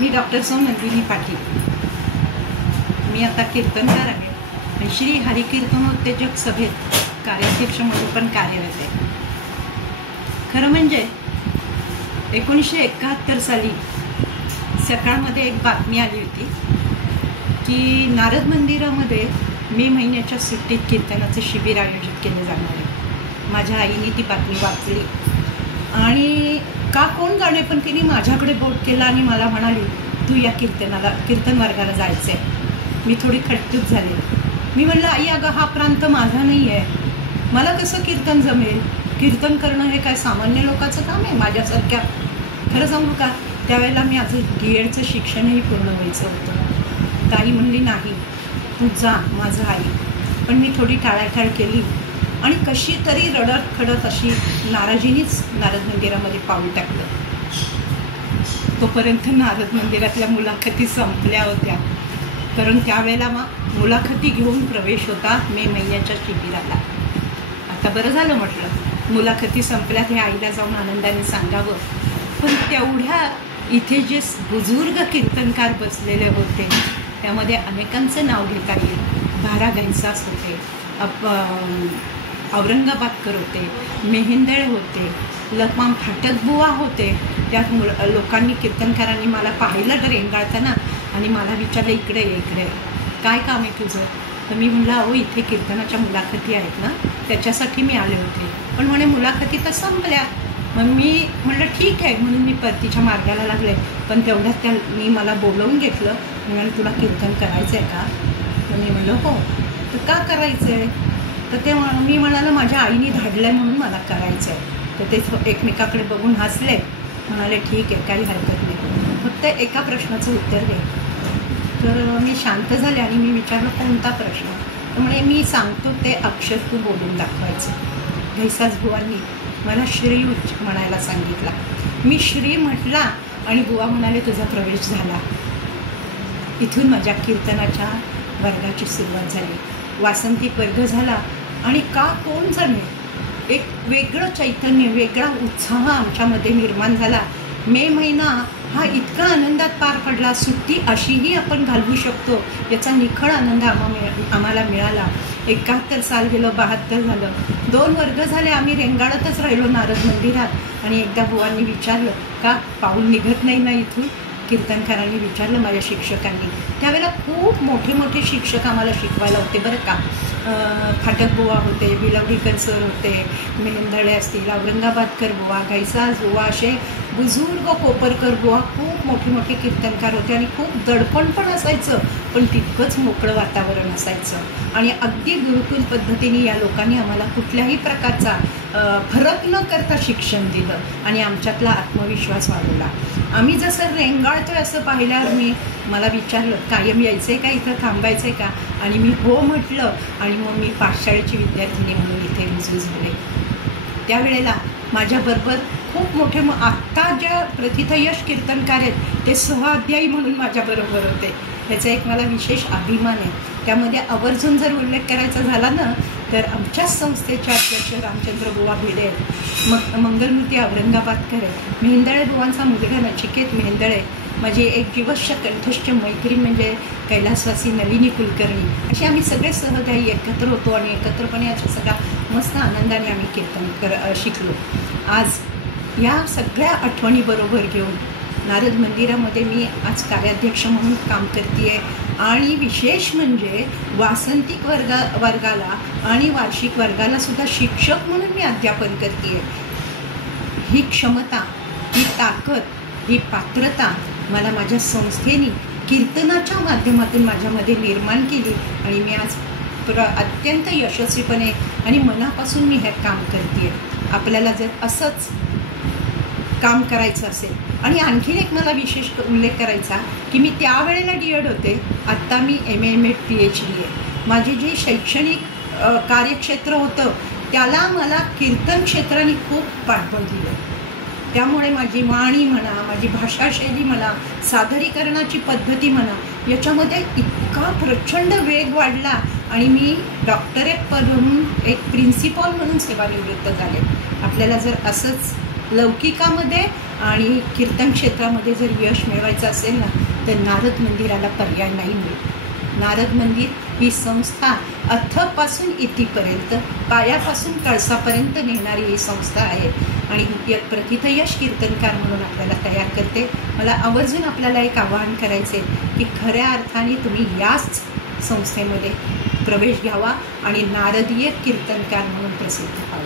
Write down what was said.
मी doctor सौ नंदिनी पाटील. मी आता कीर्तनकार आहे आणि श्री हरिकीर्तनोत्तेजक सभेत कार्याध्यक्ष म्हणून पण कार्यरत आहे. खरं म्हणजे 1971 साली सकाळमध्ये एक बातमी आली होती की नारद मंदिरामध्ये मे महिन्याच्या सुट्टीत कीर्तनाचं शिबिर आयोजित केलं जाणार आहे. माझ्या आईने ती बातमी वाचली आणि का कोण जाणे पण तिने माझ्याकडे बोट केला आणि मला म्हणाली, तू या कीर्तन वर्गाला जायचं आहे. मी थोडी खटतूत झाले. मी म्हणलं, आई अगं हा प्रांत माझा नाही आहे, मला कसं कीर्तन जमेल? कीर्तन करणं हे काय सामान्य लोकांचं काम आहे माझ्यासारख्या? खरं सांगू का, त्यावेळेला मी माझं DEDचं शिक्षणही पूर्ण व्हायचं होतं. ताई म्हणली, नाही तू जा माझं आई. पण मी थोडी टाळाटाळ केली आणि कशी तरी रडत खडत अशी नाराजीनीच नारद मंदिरामध्ये पाऊल टाकलं. तोपर्यंत नारद मंदिरातल्या मुलाखती संपल्या होत्या, कारण त्यावेळेला मग मुलाखती घेऊन प्रवेश होता मे महिन्याच्या शिबिराला. आता बरं झालं म्हटलं, मुलाखती संपल्यात हे आईला जाऊन आनंदाने सांगावं. पण तेवढ्या इथे जे बुजुर्ग कीर्तनकार बसलेले होते त्यामध्ये अनेकांचं नाव घेता येईल. भारा घनसास होते, औरंगाबादकर होते, मेहेंदळे होते, लखमाम फाटक बुवा होते. त्या लोकांनी कीर्तनकारांनी मला पाहिलं रेंगाळताना आणि मला विचारलं, इकडे इकडे काय काम आहे तुझं? तर मी म्हणलं, अहो इथे कीर्तनाच्या मुलाखती आहेत ना, त्याच्यासाठी मी आले होते. पण म्हणे मुलाखती तर संपल्या. मग मी म्हटलं ठीक आहे म्हणून मी परतीच्या मार्गाला लागले. पण तेवढ्यात त्यांनी मला बोलवून घेतलं. म्हणाले, तुला कीर्तन करायचं आहे का? तर मी म्हणलं हो. तर का करायचं आहे? तर ते मी म्हणालं, माझ्या आईने धाडलं आहे म्हणून मला करायचं आहे. तर ते एकमेकाकडे बघून हसले, म्हणाले ठीक आहे काही हरकत नाही, फक्त एका प्रश्नाचं उत्तर दे. तर मी शांत झाले आणि मी विचारलं, कोणता प्रश्न? तर म्हणे, मी सांगतो ते अक्षर तू बोलून दाखवायचं. घैसास बुवांनी मला श्री म्हणायला सांगितला. मी श्री म्हटला आणि बुवा म्हणाले, तुझा प्रवेश झाला. इथून माझ्या कीर्तनाच्या वर्गाची सुरुवात झाली. वासंतिक वर्ग झाला आणि का कोण जाणे एक वेगळं चैतन्य, वेगळा उत्साह आमच्यामध्ये निर्माण झाला. मे महिना हा इतका आनंदात पार पडला. सुट्टी अशीही आपण घालवू शकतो याचा निखळ आनंद आम्हाला मिळाला. 71 साल गेलं, 72 झालं, 2 वर्ग झाले आम्ही रेंगाळतच राहिलो नारद मंदिरात. आणि एकदा बुवांनी विचारलं, का पाऊल निघत नाही ना इथून? कीर्तनकारांनी विचारलं माझ्या शिक्षकांनी. त्यावेळेला खूप मोठे मोठे शिक्षक आम्हाला शिकवायला होते बरं का. फाटक बुवा होते, विलवडीकर सर होते, मेहेंदळे असतील, औरंगाबादकर बुवा, घैसास बुवा, असे बुजुर्ग कोपरकर बुवा, खूप मोठे मोठे कीर्तनकार होते. आणि खूप दडपण पण असायचं, पण तितकंच मोकळं वातावरण असायचं. आणि अगदी गुरुकुल पद्धतीने या लोकांनी आम्हाला कुठल्याही प्रकारचा फरक न करता शिक्षण दिलं आणि आमच्यातला आत्मविश्वास वाढवला. आम्ही जसं रेंगाळतोय असं पाहिल्यावर मला विचारलं, कायम यायचं आहे का, इथं थांबायचं आहे का? आणि मी हो म्हटलं आणि मग मी पाठशाळेची विद्यार्थिनी म्हणून इथे रुजू झाले. त्यावेळेला माझ्याबरोबर खूप मोठे आत्ता ज्या प्रथितयश कीर्तनकार आहेत ते सहअध्यायी म्हणून माझ्याबरोबर होते. ह्याचा एक मला विशेष अभिमान आहे. त्यामध्ये आवर्जून जर उल्लेख करायचा झाला ना, तर आमच्याच संस्थेचे अध्यक्ष रामचंद्र बुवा भिडे आहेत, मंगलमूर्ती औरंगाबादकर आहेत, मेहेंदळे बुवांचा मुलगा नचिकेत मेहेंदळे, माझी एक जीवश्य कंठस्थ मैत्रीण म्हणजे कैलासवासी नलिनी कुलकर्णी. असे आम्ही सगळे सहकारी एकत्र होतो आणि एकत्रपणे अशा सगळ्या मस्त आनंदाने आम्ही कीर्तन शिकलो. आज या सगळ्या आठवणी बरोबर घेऊन नारद मंदिरामध्ये मी आज कार्याध्यक्ष म्हणून काम करते आहे. आणि विशेष म्हणजे वासंतिक वर्गाला आणि वार्षिक वर्गाला सुद्धा शिक्षक म्हणून मी अध्यापन करते आहे. ही क्षमता, ही ताकद, ही पात्रता मला माझ्या संस्थेने कीर्तनाच्या माध्यमातून माझ्यामध्ये निर्माण केली आणि मी आज अत्यंत यशस्वीपणे आणि मनापासून मी हे काम करते आहे. आपल्याला जर असंच काम करायचं असेल, आणि आणखीन एक मला विशेष उल्लेख करायचा की मी त्यावेळेला DED होते, आत्ता मी MA MAd PhD आहे. माझी जी शैक्षणिक कार्यक्षेत्र होतं त्याला मला कीर्तन क्षेत्राने खूप पाठबळ दिलं. त्यामुळे माझी वाणी म्हणा, माझी भाषाशैली म्हणा, सादरीकरणाची पद्धती म्हणा, याच्यामध्ये इतका प्रचंड वेग वाढला आणि मी डॉक्टरेट म्हणून एक प्रिन्सिपॉल म्हणून सेवानिवृत्त झाले. आपल्याला जर असंच लौकिकामध्ये आणि कीर्तन क्षेत्रामध्ये जर यश मिळवायचं असेल ना तर नारद मंदिराला पर्याय नाही मिळत. नारद मंदिर ही संस्था अथपासून इथीपर्यंत, पायापासून कळसापर्यंत नेणारी ही संस्था आहे आणि प्रथितयश कीर्तनकार म्हणून आपल्याला तयार करते. मला आवर्जून आपल्याला एक आवाहन करायचे की खऱ्या अर्थाने तुम्ही याच संस्थेमध्ये प्रवेश घ्यावा आणि नारदीय कीर्तनकार म्हणून प्रसिद्ध व्हावा.